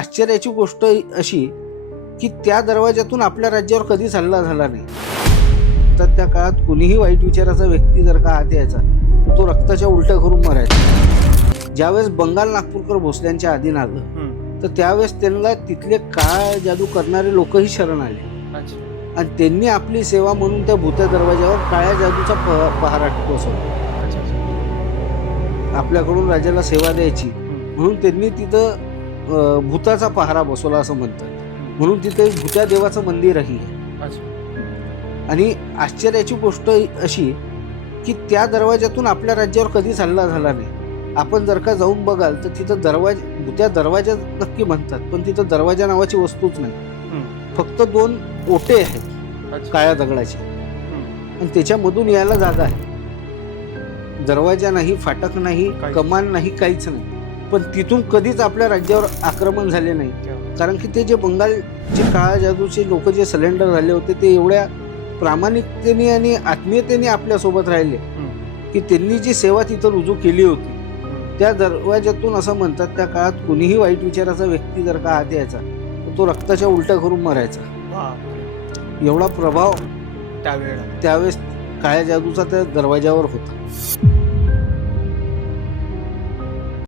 आश्चर्याची गोष्ट अशी की त्या दरवाज्यातून आपल्या राज्यावर कधीच हल्ला झाला नाही. तर त्या काळात कुणीही वाईट विचाराचा व्यक्ती जर का आत यायचा तर तो रक्ताच्या उलट्या करून मरायचा. ज्यावेळेस बंगाल नागपूरकर भोसल्यांच्या अधीन आलं तर त्यावेळेस त्यांना तिथले काळ जादू करणारे लोकही शरण आले आणि त्यांनी आपली सेवा म्हणून त्या भूत्या दरवाज्यावर काळ्या जादूचा पहारा बसवला. आपल्याकडून राजाला सेवा द्यायची म्हणून त्यांनी तिथं भूताचा पहारा बसवला असं म्हणतात. म्हणून तिथे भूत्या देवाचं मंदिरही आहे. आणि आश्चर्याची गोष्ट अशी की त्या दरवाज्यातून आपल्या राज्यावर कधीच हल्ला झाला नाही. आपण जर का जाऊन बघाल तर तिथं भूत्या दरवाजा नक्की म्हणतात पण तिथं दरवाजा नावाची वस्तूच नाही. फक्त 2 ओटे आहेत काळ्या दगडाचे आणि त्याच्यामधून यायला जागा आहे. दरवाजा नाही, फाटक नाही, कमान नाही, काहीच नाही. पण तिथून कधीच आपल्या राज्यावर आक्रमण झाले नाही. कारण की ते जे बंगालचे काळा जादूचे लोक जे सलेंडर झाले होते ते एवढ्या प्रामाणिकतेने आणि आत्मीयतेने आपल्यासोबत राहिले की त्यांनी जी सेवा तिथं रुजू केली होती त्या दरवाज्यातून असं म्हणतात त्या काळात कुणीही वाईट विचाराचा व्यक्ती जर का आत यायचा तर तो रक्ताच्या उलट्या करून मरायचा. एवढा प्रभाव त्यावेळेस काळ्या जादूचा त्या दरवाज्यावर होता.